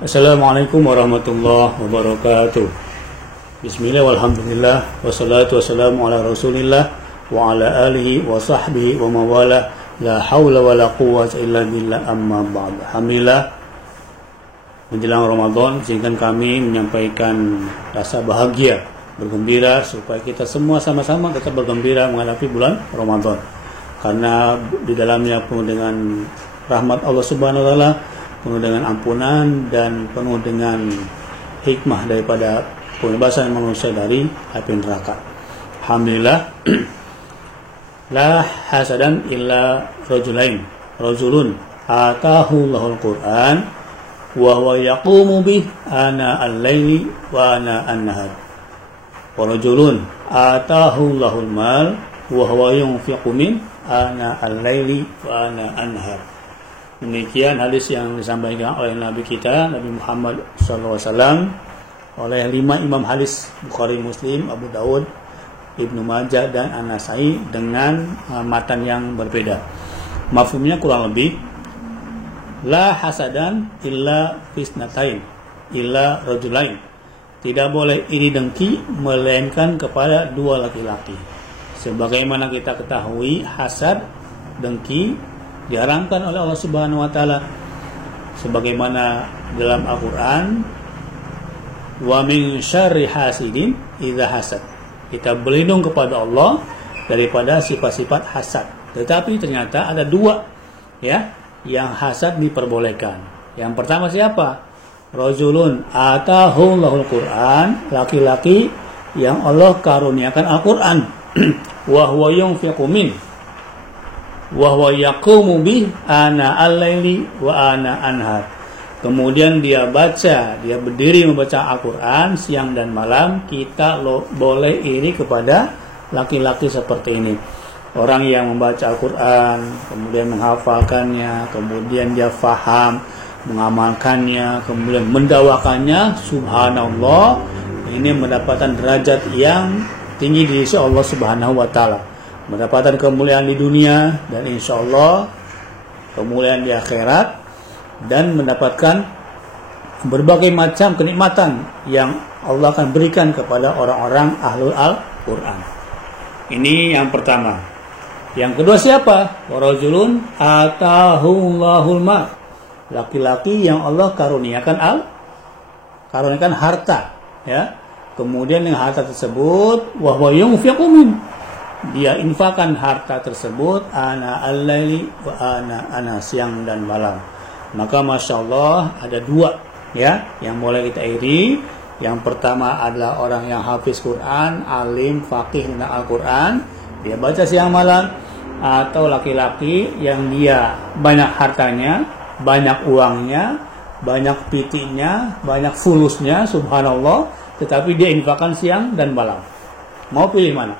Assalamualaikum warahmatullahi wabarakatuh. Bismillah walhamdulillah wassalatu wassalamu ala rasulillah wa ala alihi wa sahbihi wa mawala. La hawla wa la quwwata illa billah, amma ba'd. Alhamdulillah, menjelang Ramadan, izinkan kami menyampaikan rasa bahagia, bergembira, supaya kita semua sama-sama tetap bergembira menghadapi bulan Ramadan. Karena di dalamnya penuh dengan rahmat Allah Subhanahu wa taala, penuh dengan ampunan dan penuh dengan hikmah daripada pembebasan manusia dari api neraka. Alhamdulillah. La hasadan illa rajulun atahu Allahul Qur'an wa huwa yaqumu bih ana al-laili wa ana an-nahar. Wa rajulun atahu Allahul mal wa huwa yunfiqu min ana al-laili wa ana an-nahar. Demikian hadis yang disampaikan oleh Nabi kita, Nabi Muhammad SAW, oleh 5 imam hadis, Bukhari, Muslim, Abu Daud, Ibnu Majah, dan An-Nasai, dengan matan yang berbeda. Mafhumnya kurang lebih, la hasadan illa fisnatain illa rajulain. Tidak boleh iri dengki melainkan kepada 2 laki-laki. Sebagaimana kita ketahui, hasad, dengki diharamkan oleh Allah Subhanahu wa taala, sebagaimana dalam Al-Qur'an, wa min syarri hasidin idza hasad. Kita berlindung kepada Allah daripada sifat-sifat hasad. Tetapi ternyata ada 2 yang hasad diperbolehkan. Yang pertama siapa? Rajulun atahu Allahul Qur'an, laki-laki yang Allah karuniakan Al-Qur'an. Wa huwa yunfiqu min wa huwa yaqumu bih ana al-laili wa ana anhar. Kemudian dia berdiri membaca Al-Quran siang dan malam. Kita boleh iri kepada laki-laki seperti ini. Orang yang membaca Al-Quran, kemudian menghafalkannya, kemudian dia faham, mengamalkannya, kemudian mendakwakannya, subhanallah, ini mendapatkan derajat yang tinggi di sisi Allah Subhanahu wa taala, mendapatkan kemuliaan di dunia dan insya Allah kemuliaan di akhirat, dan mendapatkan berbagai macam kenikmatan yang Allah akan berikan kepada orang-orang ahlul Al-Quran. Ini yang pertama. Yang kedua siapa? Warajulun atahullahul ma, laki-laki yang Allah karuniakan harta, ya. Kemudian dengan harta tersebut wa huwa yunfiqu min, dia infakkan harta tersebut ana al-laili wa ana siang dan malam. Maka Masya Allah ada 2 yang boleh kita iri. Yang pertama adalah orang yang hafiz Quran, alim, faqih tentang Al-Quran, dia baca siang malam. Atau laki-laki yang dia banyak hartanya, banyak uangnya, banyak pitinya, banyak fulusnya, subhanallah, tetapi dia infakkan siang dan malam. Mau pilih mana?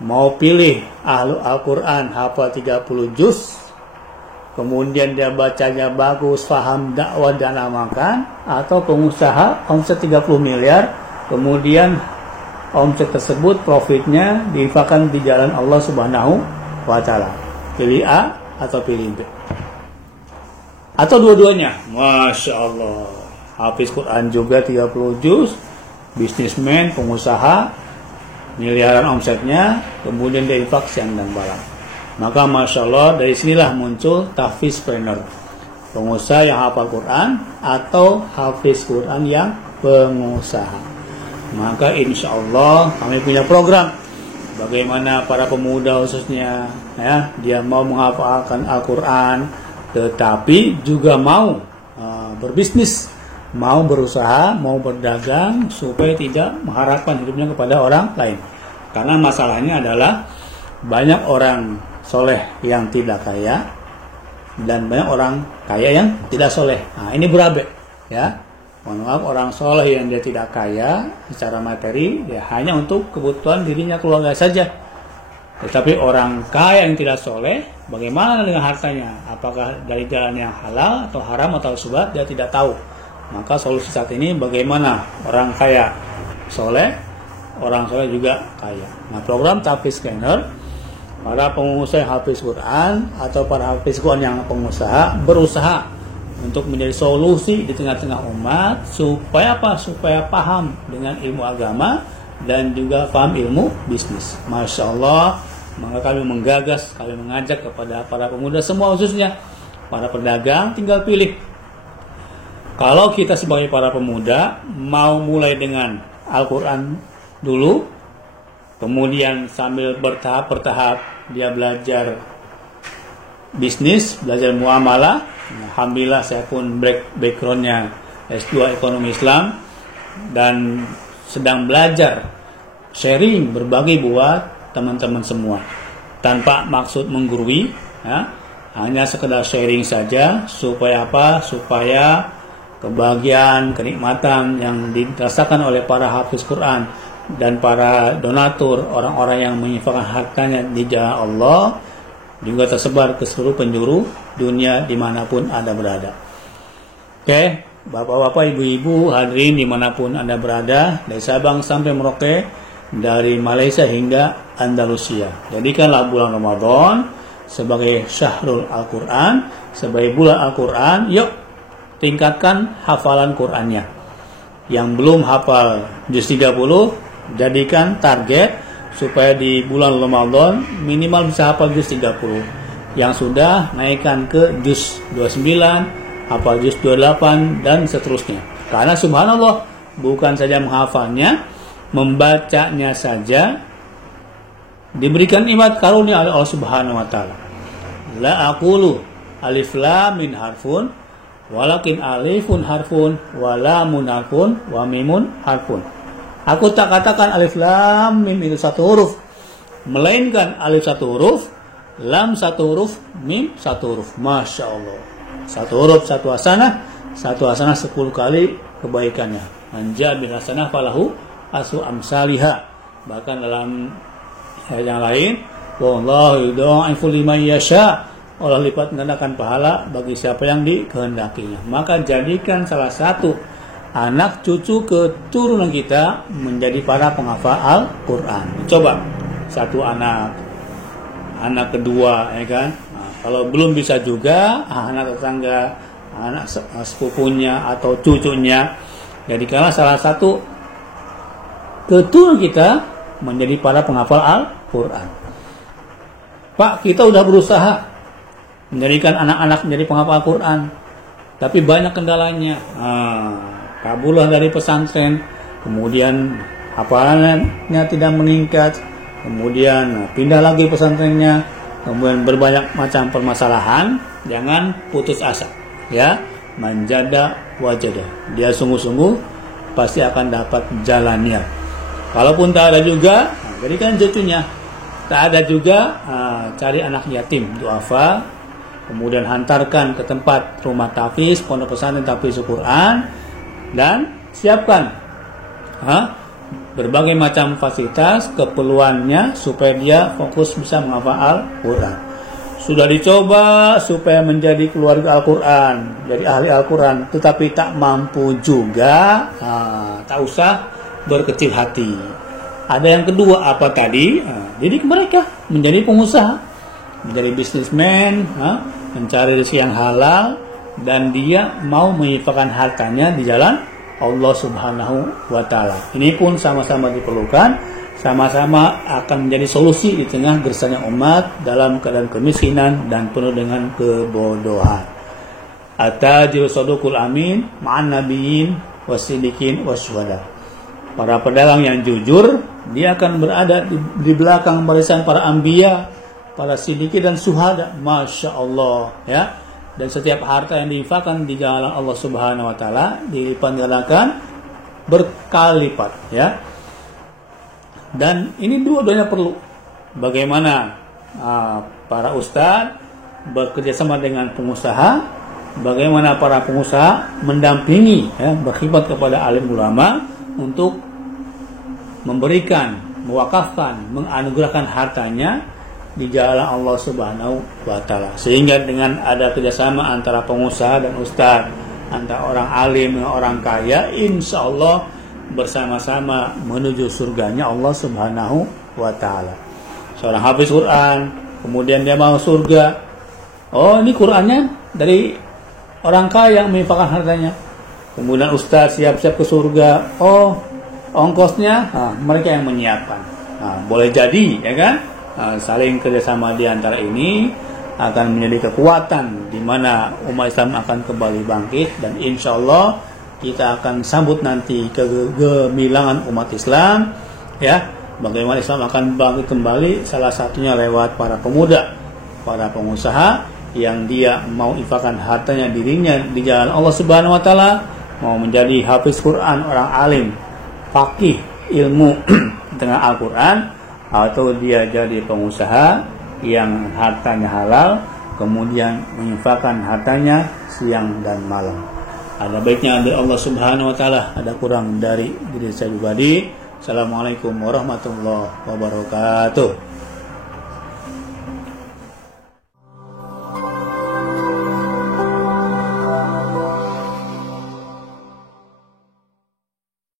Mau pilih ahlu Al-Quran, hafal 30 juz, kemudian dia bacanya bagus, faham dakwah dan amalkan, atau pengusaha omset 30 miliar, kemudian omset tersebut profitnya diinfakkan di jalan Allah Subhanahu wa taala. Pilih A atau pilih B? Atau dua-duanya? Masya Allah, hafiz Quran juga 30 juz, bisnismen, pengusaha, miliaran omsetnya, kemudian dia infak siang dan malam. Maka Masya Allah, dari sinilah muncul tahfizpreneur, pengusaha yang hafal Quran atau hafiz Quran yang pengusaha. Maka insya Allah kami punya program bagaimana para pemuda khususnya, dia mau menghafalkan Al-Quran, tetapi juga mau berbisnis, mau berusaha, mau berdagang, supaya tidak mengharapkan hidupnya kepada orang lain. Karena masalahnya adalah banyak orang soleh yang tidak kaya dan banyak orang kaya yang tidak soleh. Nah, ini berabe, ya. Mohon maaf, orang soleh yang dia tidak kaya secara materi, dia hanya untuk kebutuhan dirinya, keluarga saja. Tetapi orang kaya yang tidak soleh, bagaimana dengan hartanya? Apakah dari jalan yang halal atau haram atau syubhat? Dia tidak tahu. Maka solusi saat ini bagaimana orang kaya soleh, orang soleh juga kaya. Nah, program tahfizpreneur, para pengusaha yang hafiz Quran atau para hafiz Quran yang pengusaha berusaha untuk menjadi solusi di tengah-tengah umat supaya apa? Supaya paham dengan ilmu agama dan juga paham ilmu bisnis. Masya Allah, maka kami menggagas, kami mengajak kepada para pemuda semua, khususnya para pedagang, tinggal pilih. Kalau kita sebagai para pemuda mau mulai dengan Al-Quran dulu, kemudian sambil bertahap dia belajar bisnis, belajar muamalah. Alhamdulillah saya pun backgroundnya S2 Ekonomi Islam dan sedang belajar sharing, berbagi buat teman-teman semua tanpa maksud menggurui, ya. Hanya sekedar sharing saja supaya apa? Supaya kebahagiaan, kenikmatan yang dirasakan oleh para hafiz Quran dan para donatur, orang-orang yang menginfakkan hartanya di jalan Allah, juga tersebar ke seluruh penjuru dunia dimanapun Anda berada. Oke, bapak-bapak, ibu-ibu, hadirin dimanapun Anda berada, dari Sabang sampai Merauke, dari Malaysia hingga Andalusia. Jadikanlah bulan Ramadan sebagai syahrul Al-Quran, sebagai bulan Al-Quran. Yuk, tingkatkan hafalan Qurannya. Yang belum hafal juz 30, jadikan target supaya di bulan Ramadan minimal bisa hafal juz 30. Yang sudah, naikkan ke juz 29, hafal juz 28 dan seterusnya. Karena subhanallah, bukan saja menghafalnya, membacanya saja diberikan nikmat karunia oleh Allah Subhanahu wa taala. La aqulu alif lam min harfun walakin alifun harfun wa lamun harfun wa mimun harfun. Aku tak katakan alif lam mim itu satu huruf, melainkan alif satu huruf, lam satu huruf, mim satu huruf. Masya Allah, satu huruf satu hasanah 10 kali kebaikannya. Anja bil hasanah falahu asu amsalihha. Bahkan dalam ayat yang lain, wallahu yudha'ifu liman yasha, Allah lipat gandakan pahala bagi siapa yang dikehendakinya. Maka jadikan salah satu anak cucu keturunan kita menjadi para penghafal Al-Quran. Coba satu anak kedua, ya kan. Nah, kalau belum bisa juga anak tetangga, anak sepupunya atau cucunya, jadikanlah salah satu keturunan kita menjadi para penghafal Al-Quran. Pak, kita udah berusaha menjadikan anak-anak menjadi penghafal Al-Quran, tapi banyak kendalanya. Kabullah dari pesantren, kemudian hafalannya tidak meningkat, kemudian pindah lagi pesantrennya, kemudian berbanyak macam permasalahan. Jangan putus asa, ya. Manjada wajada, dia sungguh-sungguh pasti akan dapat jalannya. Kalaupun tak ada juga, jadikan cucunya. Tak ada juga, cari anak yatim, duafa, kemudian hantarkan ke tempat rumah tahfiz, pondok pesantren tahfiz Al-Quran, dan siapkan berbagai macam fasilitas keperluannya supaya dia fokus bisa menghafal Al-Quran. Sudah dicoba supaya menjadi keluarga Al-Quran, jadi ahli Al-Quran, tetapi tak mampu juga, tak usah berkecil hati. Ada yang kedua, apa tadi? Jadi mereka menjadi pengusaha, menjadi bisnismen, mencari rezeki yang halal, dan dia mau menginfakkan hartanya di jalan Allah Subhanahu wa taala. Ini pun sama-sama diperlukan, sama-sama akan menjadi solusi di tengah gersanya umat dalam keadaan kemiskinan dan penuh dengan kebodohan. At-tajiru saduqul amin ma'an nabiyyin wasiddiqin wasyuhada. Para pedagang yang jujur, dia akan berada di belakang barisan para anbiya, para siddiqin dan syuhada. Masya Allah, ya. Dan setiap harta yang diinfakkan di jalan Allah Subhanahu wa taala dilipat gandakan berkali lipat, ya. Dan ini dua-duanya perlu. Bagaimana para ustadz bekerja sama dengan pengusaha, bagaimana para pengusaha mendampingi, ya, berkhidmat kepada alim ulama untuk memberikan, mewakafkan, menganugerahkan hartanya di jalan Allah Subhanahu wa taala. Sehingga dengan ada kerjasama antara pengusaha dan ustadz, antara orang alim dengan orang kaya, insya Allah bersama-sama menuju surganya Allah Subhanahu wa taala. Seorang hafiz Quran, kemudian dia mau surga. Oh, ini Qurannya dari orang kaya yang menginfakkan hartanya. Kemudian ustaz siap-siap ke surga, oh ongkosnya mereka yang menyiapkan. Boleh jadi, ya kan? Saling kerjasama di antara ini akan menjadi kekuatan di mana umat Islam akan kembali bangkit, dan insya Allah kita akan sambut nanti kegemilangan umat Islam, ya. Bagaimana Islam akan bangkit kembali, salah satunya lewat para pemuda, para pengusaha yang dia mau infakkan hartanya, dirinya di jalan Allah Subhanahu wa taala, mau menjadi hafiz Quran, orang alim, faqih, ilmu tentang Al-Quran, atau dia jadi pengusaha yang hartanya halal, kemudian menginfakkan hartanya siang dan malam. Ada baiknya dari Allah Subhanahu wa taala, ada kurang dari diri saya pribadi. Assalamualaikum warahmatullahi wabarakatuh.